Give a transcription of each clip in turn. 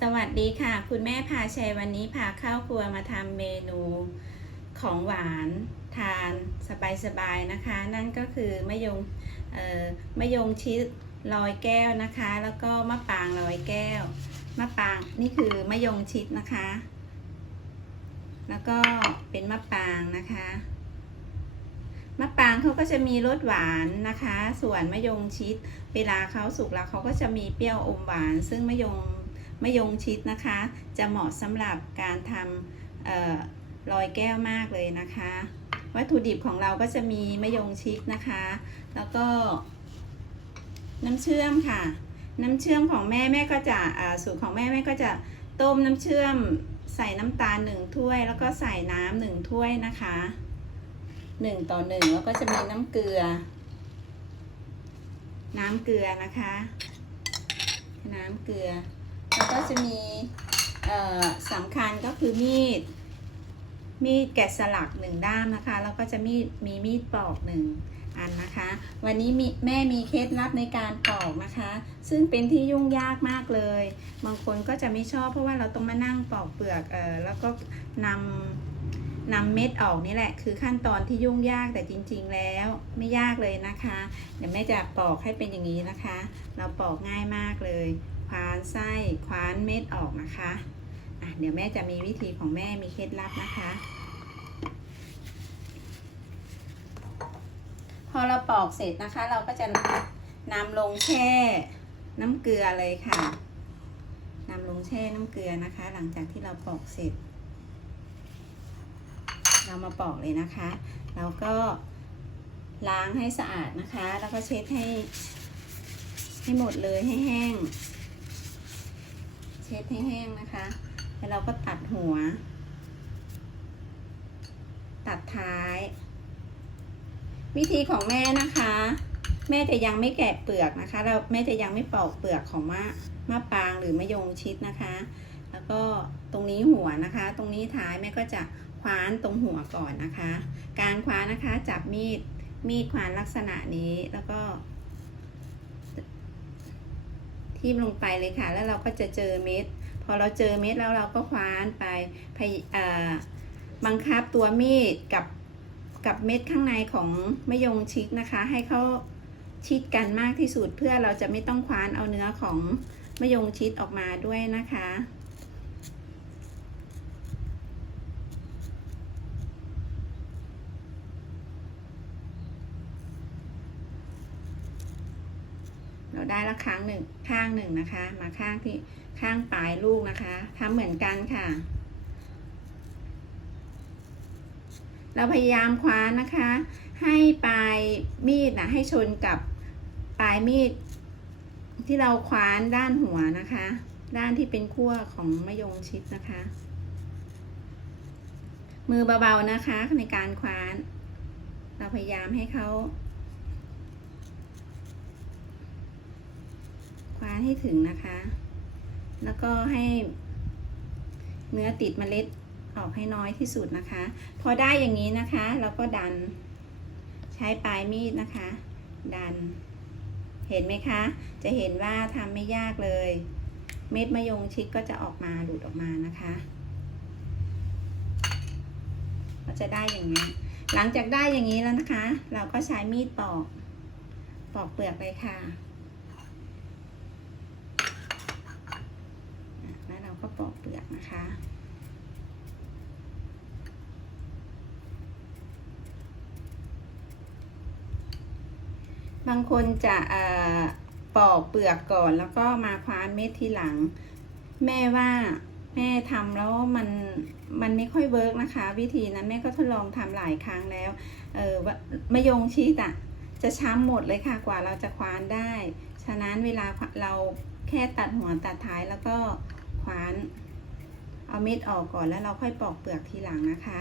สวัสดีค่ะ คุณแม่พาชัยวันนี้พาเข้าครัวมาทำเมนูของหวานทานสบายๆนะคะ นั่นก็คือมะยงมะยงชิดลอยแก้วนะคะ แล้วก็มะปางลอยแก้วมะปางนี่คือมะยงชิดนะคะ แล้วก็เป็นมะปางนะคะมะปางเขาก็จะมีรสหวานนะคะ ส่วนมะยงชิด เวลาเขาสุกแล้วเขาก็จะมีเปรี้ยวอมหวาน ซึ่งมะยง มะยงชิดนะคะ จะเหมาะสำหรับการทำออลอยแก้วมากเลยนะคะ วัตถุดิบของเราก็จะมีมะยงชิดนะคะ แล้วก็ น้ำเชื่อมค่ะ น้ำเชื่อมของแม่แม่ก็จะสูตรของแม่แม่ก็จะต้มน้ำเชื่อมใส่น้ำตาลหนึ่งถ้วย แล้วก็ใส่น้ำหนึ่งถ้วยนะคะหนึ่งต่อหนึ่งแล้วก็จะมีน้ำเกลือ น้ำเกลือนะคะ น้ำเกลือ แล้วก็จะมีสำคัญก็คือมีด มีดแกะสลักหนึ่งด้ามนะคะ แล้วก็จะมีดมีมีดปอกหนึ่งอันนะคะ วันนี้มีแม่มีเคล็ดลับในการปอกนะคะ ซึ่งเป็นที่ยุ่งยากมากเลย บางคนก็จะไม่ชอบเพราะว่าเราต้องมานั่งปอกเปลือกเออแล้วก็นำนำเม็ดออกนี่แหละ คือขั้นตอนที่ยุ่งยากแต่จริง ๆ แล้วไม่ยากเลยนะคะ เดี๋ยวแม่จะปอกให้เป็นอย่างนี้นะคะ เราปอกง่ายมากเลย คว้านไส้คว้านเม็ดออกนะคะอะเดี๋ยวแม่จะมีวิธีของแม่มีเคล็ดลับนะคะ พอเราปอกเสร็จนะคะ เราก็จะนำลงแช่น้ำเกลือเลยค่ะนำลงแช่น้ำเกลือนะคะ หลังจากที่เราปอกเสร็จ เรามาปอกเลยนะคะแล้วก็ล้างให้สะอาดนะคะ แล้วก็เช็ดให้ให้หมดเลยให้แห้ง เช็ดให้แห้งนะคะ แล้วเราก็ตัดหัว ตัดท้าย วิธีของแม่นะคะ แม่จะยังไม่แกะเปลือกนะคะ เราแม่จะยังไม่ปอกเปลือกของมะมะปางหรือมะยงชิดนะคะ แล้วก็ตรงนี้หัวนะคะ ตรงนี้ท้ายแม่ก็จะคว้านตรงหัวก่อนนะคะ การคว้านนะคะจับมีดมีดคว้านลักษณะนี้แล้วก็ ทิ่มลงไปเลยค่ะ แล้วเราก็จะเจอเม็ด พอเราเจอเม็ดแล้วเราก็คว้านไปพยบังคับตัวมีดกับกับเม็ดข้างในของมะยงชิดนะคะ ให้เขาชิดกันมากที่สุดเพื่อเราจะไม่ต้องคว้านเอาเนื้อของมะยงชิดออกมาด้วยนะคะ เราได้ ละครั้งหนึ่งข้างหนึ่งนะคะ มาข้างที่ข้างปลายลูกนะคะทำเหมือนกันค่ะ เราพยายามคว้านนะคะ ให้ปลายมีดนะให้ชนกับปลายมีด ที่เราคว้านด้านหัวนะคะ ด้านที่เป็นขั้วของมะยงชิดนะคะ มือเบาๆนะคะในการคว้าน เราพยายามให้เขา คว้านให้ถึงนะคะ แล้วก็ให้เนื้อติดเมล็ดออกให้น้อยที่สุดนะคะ พอได้อย่างนี้นะคะเราก็ดันใช้ปลายมีดนะคะ ดัน เห็นไหมคะ จะเห็นว่าทำไม่ยากเลย เม็ดมะยงชิดก็จะออกมาหลุดออกมานะคะก็จะได้อย่างนี้ หลังจากได้อย่างนี้แล้วนะคะ เราก็ใช้มีดปอก ปอกเปลือกเลยค่ะ แล้วเรา ก็ปอกเปลือกนะคะบางคนจะเอ่อปอกเปลือกก่อนแล้วก็มาคว้านเม็ดทีหลัง แม่ว่าแม่ทำแล้วมันมันไม่ค่อยเวิร์กนะคะ วิธีนั้นแม่ก็ทดลองทำหลายครั้งแล้วเออว่ามะยงชิดอะจะช้ำหมดเลยค่ะกว่าเราจะคว้านได้ ฉะนั้นเวลาเราแค่ตัดหัวตัดท้ายแล้วก็ คว้านเอาเม็ดออกก่อนแล้วเราค่อยปอกเปลือกทีหลังนะคะ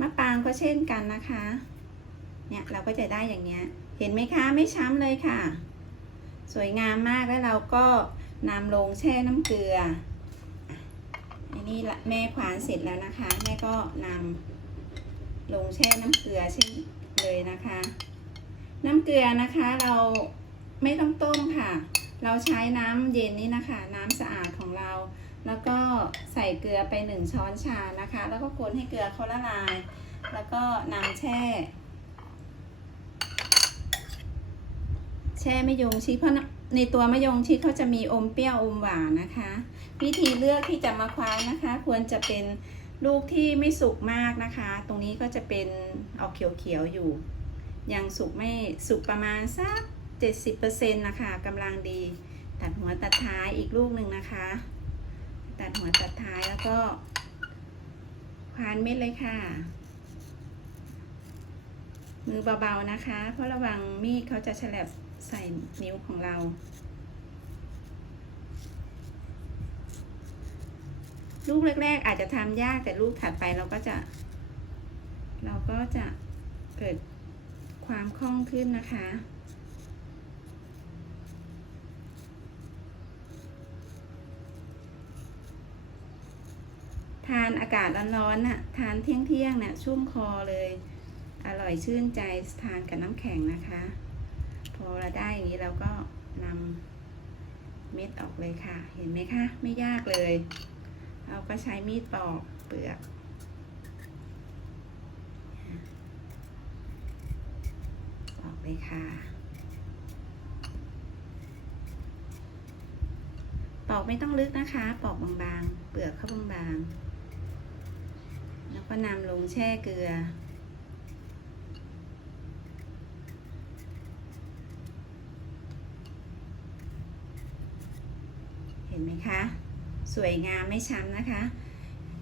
มะปรางก็เช่นกันนะคะ เนี่ยเราก็จะได้อย่างเนี้ย เห็นไหมคะไม่ช้ำเลยค่ะ สวยงามมากแล้วเราก็นำลงแช่น้ำเกลืออันนี้แม่ขวานเสร็จแล้วนะคะ แม่ก็นำลงแช่น้ำเกลือเช่นเลยนะคะ น้ำเกลือนะคะเราไม่ต้องต้มค่ะ เราใช้น้ำเย็นนี่นะคะ น้ำสะอาดของเรา แล้วก็ใส่เกลือไปหนึ่งช้อนชานะคะ แล้วก็คนให้เกลือเขาละลาย แล้วก็นำแช่ แช่มะยงชิดเพราะในตัวมะยงชิดเขาจะมีอมเปรี้ยวอมหวานนะคะ วิธีเลือกที่จะมาคว้านนะคะ ควรจะเป็นลูกที่ไม่สุกมากนะคะ ตรงนี้ก็จะเป็นออกเขียวๆอยู่ ยังสุกไม่สุกประมาณสัก 70%นะคะกำลังดี ตัดหัวตัดท้ายอีกลูกหนึ่งนะคะ ตัดหัวตัดท้ายแล้วก็ควานเม็ดเลยค่ะ มือเบาๆนะคะ เพราะระวังมีดเขาจะฉลับใส่นิ้วของเราลูกแรก ๆ อาจจะทำยากแต่ลูกถัดไปเราก็จะ เราก็จะเกิดความคล่องขึ้นนะคะานอากาศร้อนๆน่ะทานเที่ยงๆน่ะชุ่มคอเลย อร่อยชื่นใจทานกับน้ำแข็งนะคะ พอเราได้อย่างนี้เราก็นำเม็ดออกเลยค่ะ เห็นไหมคะไม่ยากเลย เราก็ใช้มีดปอกเปลือกออกเลยค่ะปอกไม่ต้องลึกนะคะ ปอกบางๆ เปลือกเขาบางๆ ก็นำลงแช่เกลือ เห็นไหมคะ สวยงามไม่ช้ำนะคะ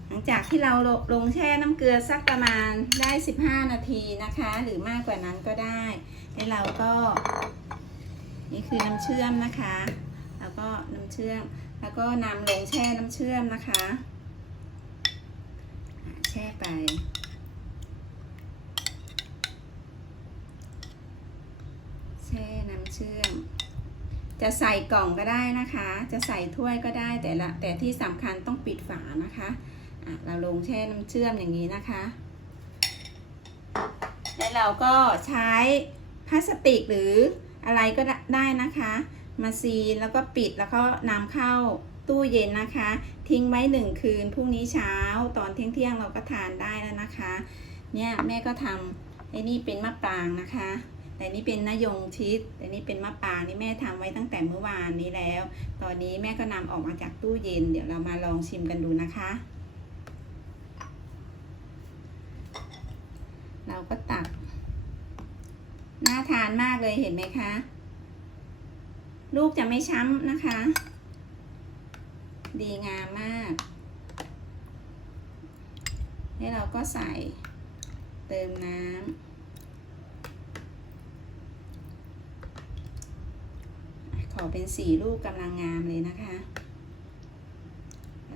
หลังจากที่เราลงแช่น้ำเกลือสักประมาณได้ 15 นาทีนะคะ หรือมากกว่านั้นก็ได้แล้วเราก็นี่คือน้ำเชื่อมนะคะ แล้วก็น้ำเชื่อม แล้วก็นำลงแช่น้ำเชื่อมนะคะอะ แช่ไป แช่น้ำเชื่อม จะใส่กล่องก็ได้นะคะ จะใส่ถ้วยก็ได้แต่ละ แต่ที่สำคัญต้องปิดฝานะคะะเราลงแช่น้ำเชื่อมอย่างนี้นะคะ แล้วเราก็ใช้พลาสติกหรืออะไรก็ได้นะคะ มาซีนแล้วก็ปิดแล้วก็นำเข้าตู้เย็นนะคะ ทิ้งไว้หนึ่งคืนพรุ่งนี้เช้าตอนเที่ยงเที่ยงๆเราก็ทานได้แล้วนะคะ เนี่ยแม่ก็ทำไอ้นี่เป็นมะปรางนะคะ แต่นี่เป็นนยงชิดแต่นี่เป็นมะปรางนี่แม่ทำไว้ตั้งแต่เมื่อวานนี้แล้ว ตอนนี้แม่ก็นำออกมาจากตู้เย็น เดี๋ยวเรามาลองชิมกันดูนะคะ เราก็ตักน่าทานมากเลยเห็นไหมคะ ลูกจะไม่ช้ำนะคะ ดีงามมากแล้เราก็ใส่เติมน้ำ ขอเป็นสีลูกกำลังงามเลยนะคะ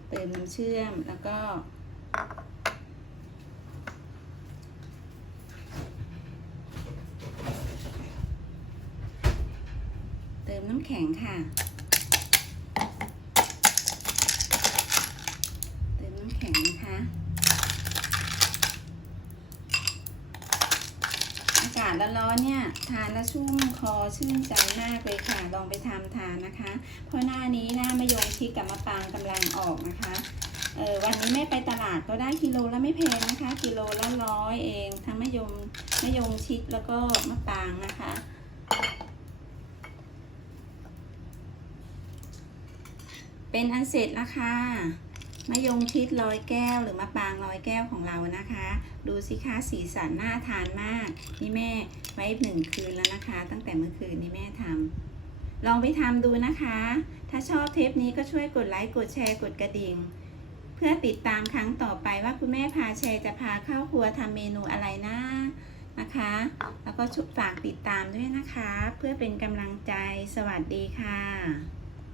เติมน้ำเชื่อมแล้วก็เติมน้ำแข็งค่ะ เติมน้ำแข็งนะคะ อาศร้อนๆเนี่ย ทานแล้วชุ่มคอชื่นใจมากเลยค่ะ ลองไปทำทานนะคะ เพราะหน้านี้หน้ามะยงชิดกับมะปรางกำลังออกนะคะเออวันนี้แม่ไปตลาดก็ได้กิโลละไม่แพงนะคะ กิโลละร้อยเองทั้งมะยมมะยงชิดแล้วก็มะปรางนะคะเป็นอันเสร็จแล้วค่ะ มะยงชิดร้อยแก้วหรือมะปางร้อยแก้วของเรานะคะ ดูสิคะสีสันน่าทานมาก นี่แม่ไว้หนึ่งคืนแล้วนะคะ ตั้งแต่เมื่อคืนนี่แม่ทำลองไปทำดูนะคะ ถ้าชอบเทปนี้ก็ช่วยกดไลค์กดแชร์กดกระดิ่ง เพื่อติดตามครั้งต่อไปว่าคุณแม่พาแชร์จะพาเข้าครัวทำเมนูอะไรนะนะคะ แล้วก็ฝากติดตามด้วยนะคะ เพื่อเป็นกำลังใจสวัสดีค่ะ